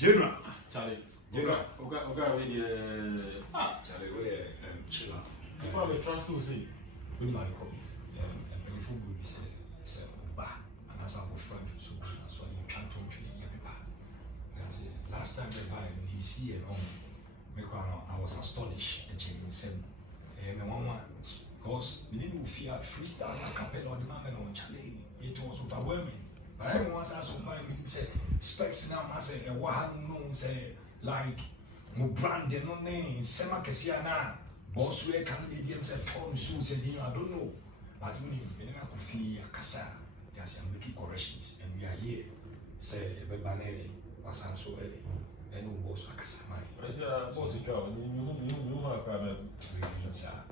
General. Charlie. General. Okay, already. Charlie, we chill out. Probably trust to see. We might go. And before we say, bah, and as I was friend to so you can't talk to me. Last time we buy in DC and home, I was astonished and said, and one because we didn't fear freestyle a cappella on the man on Charlie. It was overwhelming. But everyone says, so my say, specs now, I say, and what have known say, like, brand no name, Sema Kasiana, boss way can be themselves phone shoes and I don't know. But we need to feel a casa, yes, and making corrections, and we are here. Say, Banelli, was so early, and no boss a casa. I said, boss, you have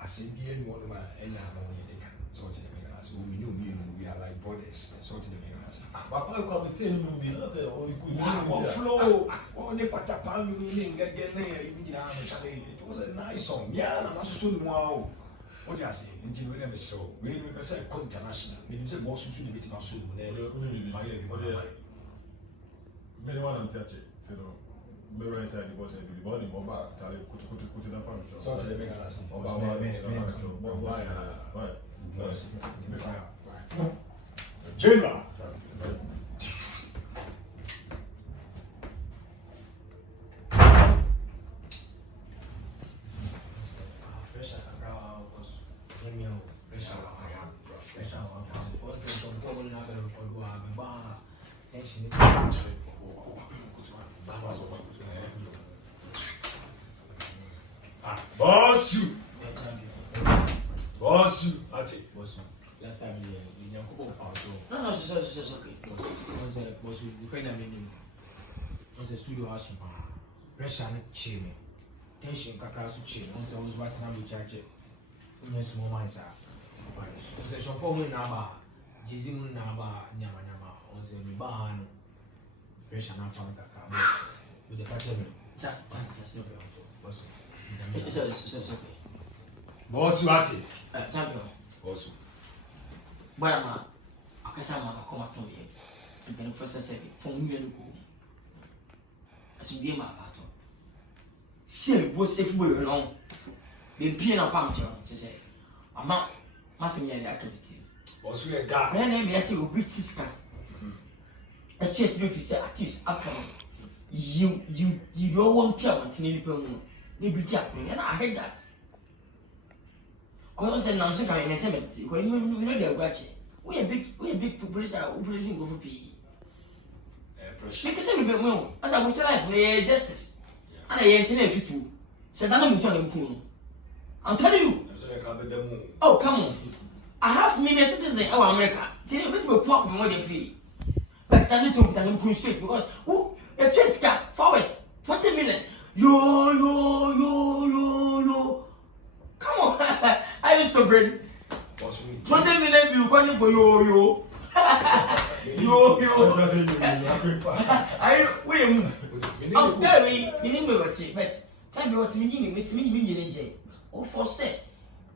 I said, dear, one of my any so we know me and we are like brothers, something to make us. But I come to movie, I said, oh, you could flow, oh, the patapan, you mean, get there, it was a nice song. Yeah, I'm soon wow. What do you say? Until we never saw, we never said international, means a boss who should be my soul, many one and touch it. Mirror inside the boss and the body, Boba, Tally, put in a punch. So, they make us. General. Boss, that's it. Last time we didn't go out. No, it's okay. Boss, we can't have any. Once the studio has some pressure and chill. Tension, Kakras to chill. Once I was watching a recharge it. In a small minds are. Once the shop home in Naba, Jizim Naba, Nyama, once the barn. Pressure and found Kakra. With the pattern. That's no problem. It's okay. Boss, what's it? Champion. Boss. But I can't come up to me. The benefits say, from you and go. As you be my battle. See, was safe way along. Been peeing a puncture to say, I'm not massing any activity. Boss, we are dark. My name is a British car. A chest if you say artist upcoming. You don't want Pierre until you put the British and I hate that. Because I'm not going to when you know they're watching. We are big producer who producing over P. Because every bit more, as I was alive for justice. And I ain't in a too. Said I'm not I'm telling you. Oh, come on. I have many citizens of America. Tell you, we walk more than free. But I need to push straight because who a trade scar forest 20 million. Yo. Come on. I used to bring 20 million view calling for yo. I win. I'm telling you, but tell me what me. Oh, for say,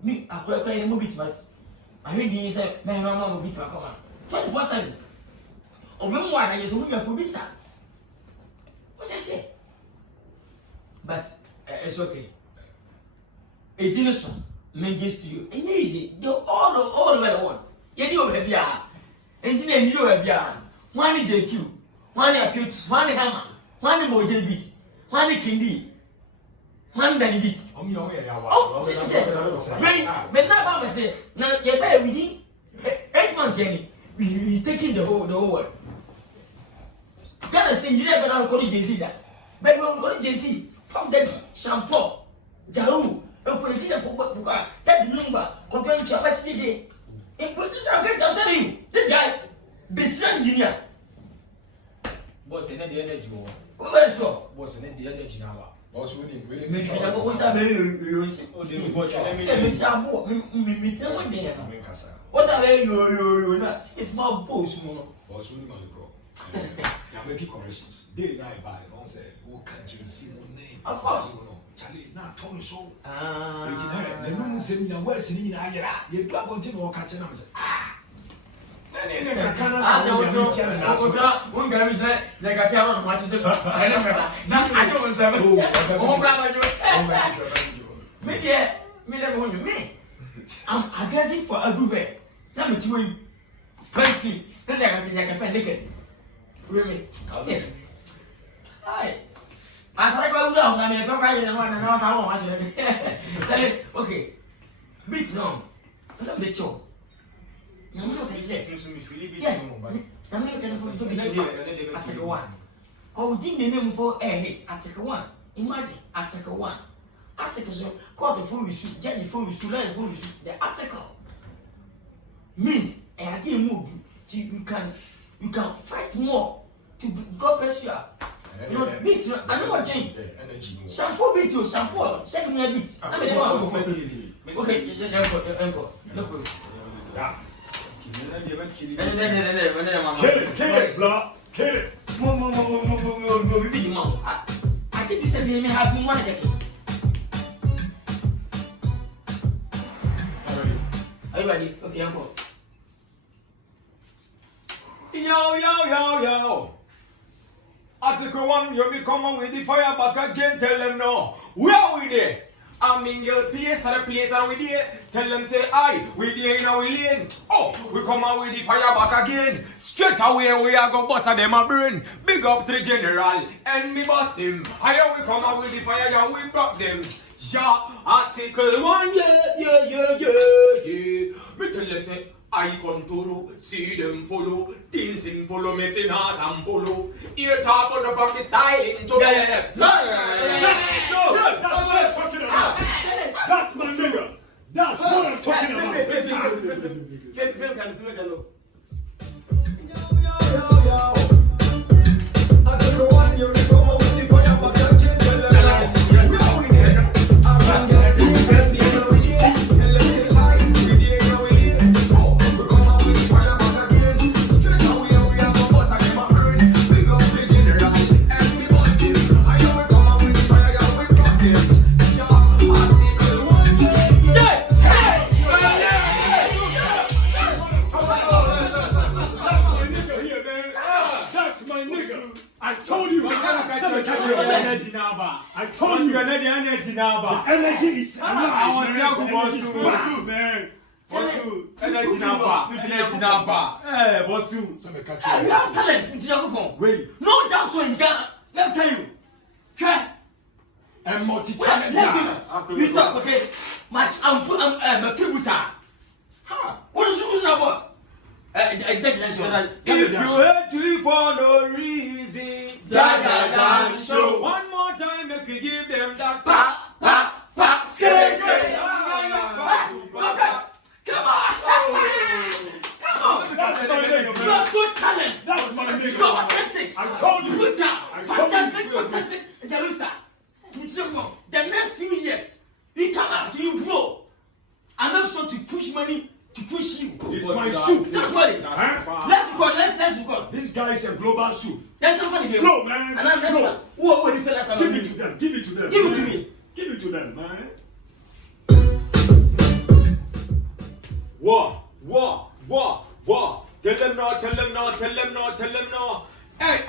me, I could play a movie, but I heard you say, my mama will be for a command 24/7. Or when one I told you a producer. What I say? But it's okay. A dinosaur. Men gets to you, and easy, do all over the world. You do have ya, engineer, you have ya. One JQ, one appeals, one hammer, one emoji beat, one kindi, one danny beat. Oh, when now I say, now you're better within 8 months, we taking the whole world. Gotta say, you never know call JC that. But we'll call JC from that shampoo, Jahu. That number compared to what you did. I'm telling you, this guy, beside engineer. Boss, and the energy. Where's your boss and the energy now? Boss, we didn't make it. What's that? What's that? It's my boss. Boss, we are making corrections. Day night by, don't say, who can't you see your name? Of course. Charlie, now Tommy so. The woman said, "You know, where's the need? I get you do about to walk at him." As a woman, one girl is like a piano and watches it. I don't know. Me. I'm aggressive for everywhere. Tell me to you. Fancy. That's like a pen. Really? Hi. I thought I would know. I mean, I want to know how much. Tell it. Okay. Big long. What's a bit show? I'm not going to say. Yeah. I'm not going to be I take a one. Oh, didn't the name for air hit? I take a one. Imagine, I take a one. Articles called the full issue, Jenny full issue, let full issue. The article means I didn't move you can fight more to God bless you. You know, beat I don't want to change the energy. Shampoo beat you, shampoo, second me a bit. I mean, okay, uncle. No problem. Yeah. Kill it, block. Kill it. I think you said me have one again. Are you ready? Okay, uncle. Yo. Article 1, you be coming with the fire back again. Tell them no. Where we there? I'm in your place, other place are we there. Tell them say aye, we there in our lane. Oh, we come out with the fire back again. Straight away we are go bust them a burn. Big up to the general and me bust him. Higher we come out with the fire, yeah, we block them. Yeah, Article 1, yeah. Me tell them say I control, see them follow, things in follow, me in us and follow. Ear top on the back is styling. Yeah. No, that's what I'm talking about. That's my nigga. That's what I'm talking about. Yo. Article 1, you come out with the fire back again. Tell them I told you. The energy is alive. Energy is back, man. Energy number. Hey, Bosu. You have talent. Wait. No doubt so in Ghana. Let me tell you. Okay. And multi-talent. You talk, okay? Match, I'm a few with her. What is the about? If you hate to for no reason, show one more time, make we give them that pa, skate. Come on. That's my nigga, You have good talent. That's my nigga. You are authentic. I told you. Good job. Fantastic. Jerusalem. The next few years, we come out, you grow. I'm not sure to push money. To push you. It's my soup. Don't worry. Huh? Let's record. This guy is a global soup. That's not funny. Flow, man. And I'm next one. Who you feel like Give it to them. Give it to them. Give it to me. Give it to them, man. What? Tell them no. Hey.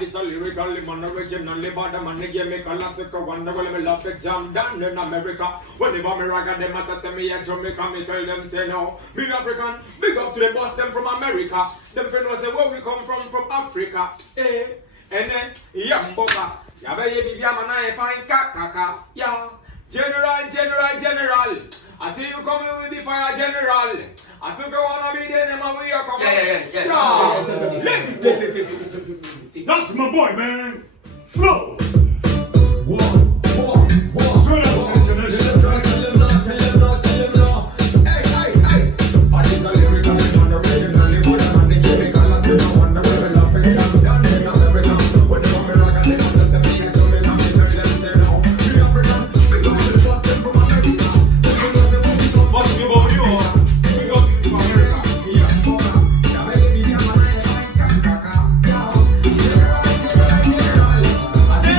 This a lyrically man originally bad man give me Galactica wonder well me love it jam down in America. Whenever me ragga them at say me a Jamaica, me tell them say no. Me African, big up to the boss them from America. Them friend know say where we come from Africa. And then Yamboka. Ya be bi bia man I find kaka. Yeah. General. I see you coming with the fire, General. I took a wanna be there, and we are coming. Yeah. That's my boy, man. Flow. Straight up international. Tell them no. Hey. This a lyrical man, originally born a man, they give me color to no wonder where we love it. Jam down in America. When they come rock and they want to say me and tell me, tell them say no. We African, we go to the bus them from America. Must be about you. We go to America. Yeah, baby, I'm a man, kaka. I say,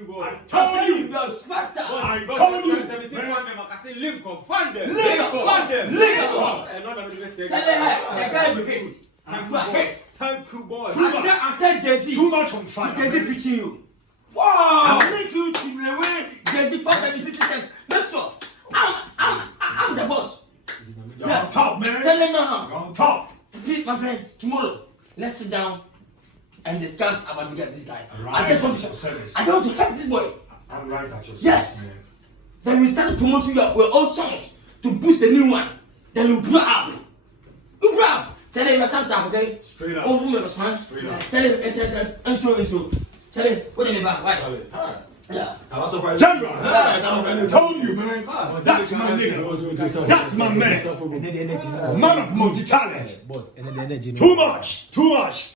you, boss. I told you. boss, faster. I Boss, told you. man. Fund them. I say link up. Fund them. Link up. Fund them. Link up. And none of them say. Tell her the guy be hit. You are hit. Thank you, boss. I'm telling Jay-Z. Too much on fire. Jay-Z preaching you. Wow. I'll make you to the way Jay-Z pop and 50 cents. Make sure. I'm the boss. You're on top, man. Tell him no. You're on top. Please, my friend, tomorrow, let's sit down and discuss about this guy. Right I just want at your to service. I want to help this boy. I'm right at your service, Yes. man. Then we start promoting your old songs to boost the new one. Then you blow up. You blow up. Tell him your time's up, okay? Straight up. Over my response. Straight up. Tell him, intro. Tell him, what do you mean back? Why? Yeah. General, I told you, man. That's my nigga. That's my man. Man of multi-talent. Boss, and the energy. Too much.